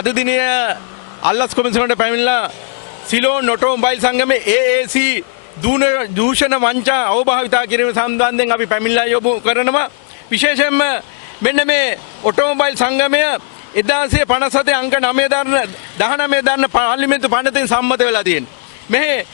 අද දිනය අල්ලස් කොමිසමට පැමිණලා Ceylon automobile සංගමේ AAC දූෂණ වංචා අවභාවිතා කිරීම සම්බන්ධයෙන් අපි පැමිණලා යොමු කරනවා. විශේෂයෙන්ම මෙන්න මේ ඔටෝමොබයිල් සංගමය 1957 අංක 19 දරන පාර්ලිමේන්තු පනතෙන් සම්මත වෙලා තියෙනවා.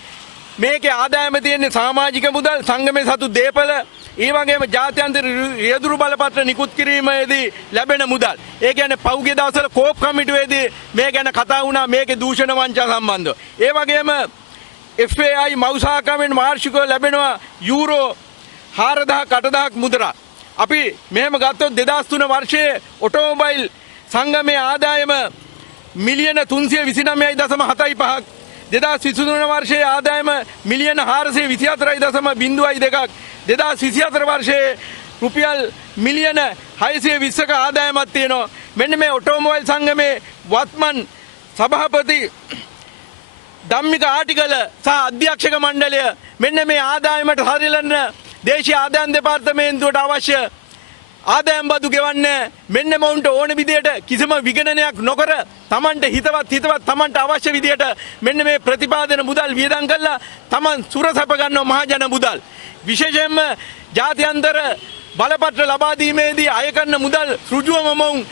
මේකේ ආදායම තියෙන්නේ සමාජික මුදල්, සංගමේ සතු දේපල, ඒ වගේම ජාත්‍යන්තර රියදුරු බලපත්‍ර නිකුත් කිරීමේදී ලැබෙන මුදල්. ඒ කියන්නේ පෞගේ දවසවල කෝප් කමිටුවේදී මේ ගැන කතා වුණා මේකේ දූෂණ වංචා සම්බන්ධව. ඒ වගේම FAI මෞසාකමෙන් වාර්ෂිකව ලැබෙනවා යූරෝ 4000 8000ක් මුද්‍රා. අපි මෙහෙම ගත්තොත් 2003 වර්ෂයේ ඔටෝමොබයිල් සංගමේ ආදායම මිලියන 329.75ක්, 2023 වර්ෂයේ ආදායම මිලියන 424.02ක්, 2024 වර්ෂයේ රුපියල් මිලියන 620ක ආදායමක් තියෙනවා. මෙන්න මේ ඔටෝමොබයිල් සංගමේ වත්මන් සභාපති ධම්මික ආටිගල සහ අධ්‍යක්ෂක මණ්ඩලය මෙන්න මේ ආදායමට හරිලන දේශීය ආදායම් දෙපාර්තමේන්තුවට අවශ්‍ය ආදායම් බදු ගෙවන්නේ මෙන්න මොවුන්ට ඕන විදියට කිසිම විගණනයක් නොකර තමන්ට හිතවත් තමන්ට අවශ්‍ය විදියට මෙන්න මේ ප්‍රතිපාදන මුදල් වියදම් කළා තමන් සුරසැප ගන්නව මහජන මුදල්. විශේෂයෙන්ම ජාත්‍යන්තර බලපත්‍ර ලබා දීමේදී අය කරන මුදල් ඍජුවම මොවුන්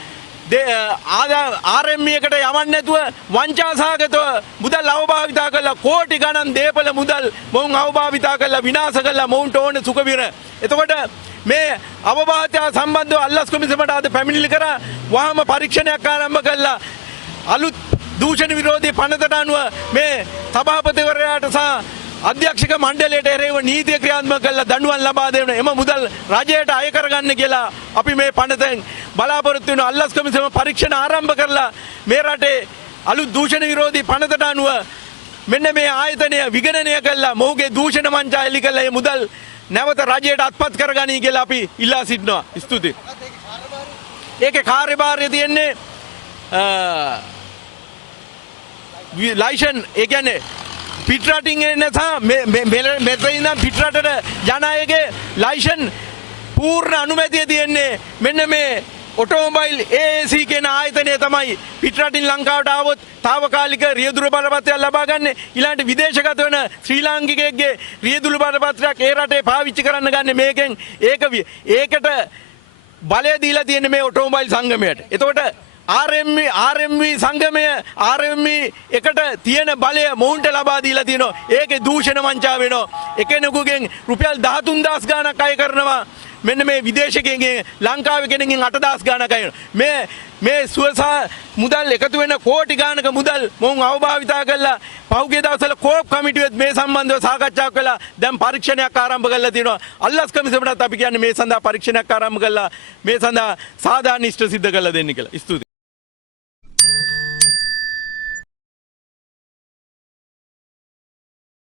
RME එකට යවන්නේ නැතුව වංචාසහගතව මුදල් අවභාවිතා කළා. කෝටි ගණන් දේපල මුදල් මොවුන් අවභාවිතා කළා, විනාශ කළා මොවුන්ට ඕන සුඛවිර. එතකොට මේ අවබෝධය සම්බන්ධව අල්ලස් කොමිසමට අද පැමිණිලි කරා වහම පරීක්ෂණයක් ආරම්භ කළා. අලුත් දූෂණ විරෝධී පනතට අනුව මේ සභාපතිවරයාට සහ අධ්‍යක්ෂක මණ්ඩලයට එරෙහිව නීතිය ක්‍රියාත්මක කළා දඬුවම් ලබා දෙන එම මුදල් රජයට අය කරගන්න කියලා අපි මේ පනතෙන් බලාපොරොත්තු වෙන අල්ලස් කොමිසම පරීක්ෂණ ආරම්භ කරලා මේ රටේ අලුත් දූෂණ විරෝධී පනතට අනුව මෙන්න මේ ආයතනය විගණනය කළා මොහුගේ දූෂණ වංචා එලි කළා. මේ මුදල් නැවත රජයට අත්පත් කරගනී කියලා අපි ඉල්ලා සිටිනවා. ස්තුතියි. ඒකේ කාර්යභාරය තියෙන්නේ ලයිසන්, ඒ කියන්නේ පිටරටින් එන සහ මෙතන ඉඳන් පිටරටට යන අයගේ ලයිසන් පූර්ණ අනුමැතිය තියෙන්නේ මෙන්න මේ ඔටෝමොබයිල් AAC කියන ආයතනය තමයි. පිටරටින් ලංකාවට ආවොත් తాවකාලික රියදුරු බලපත්‍රයක් ලබා ගන්න. ඊළඟට විදේශගත වෙන ශ්‍රී ලාංකිකයෙක්ගේ රියදුරු බලපත්‍රයක් ඒ රටේ පාවිච්චි කරන්න ගන්න. මේකෙන් ඒකට බලය දීලා තියෙන්නේ මේ ඔටෝමොබයිල් සංගමයට. එතකොට RME සංගමය RME එකට තියෙන බලය මොවුන්ට ලබා දීලා තියෙනවා. ඒකේ දූෂණ වංචා වෙනවා. එකෙනෙකුගෙන් රුපියල් 13000 ගාණක් අය කරනවා. මෙන්න මේ විදේශිකයෙන්ගෙන් ලංකාවේ කෙනෙක්ගෙන් 8000 ගාණක් අය කරනවා. මේ සුවසා මුදල් එකතු වෙන කෝටි ගාණක මුදල් මොවුන් අවභාවිතා කළා. පහුගිය දවස්වල කෝප් කමිටුවෙත් මේ සම්බන්ධව සාකච්ඡාවක් කළා. දැන් පරීක්ෂණයක් ආරම්භ කරලා තියෙනවා. අල්ලස් කොමිසමටත් අපි කියන්නේ මේ සඳහා පරීක්ෂණයක් ආරම්භ කළා. මේ සඳහා සාධාරණ ඉෂ්ට සිද්ධ කරලා දෙන්න කියලා. ස්තුතියි.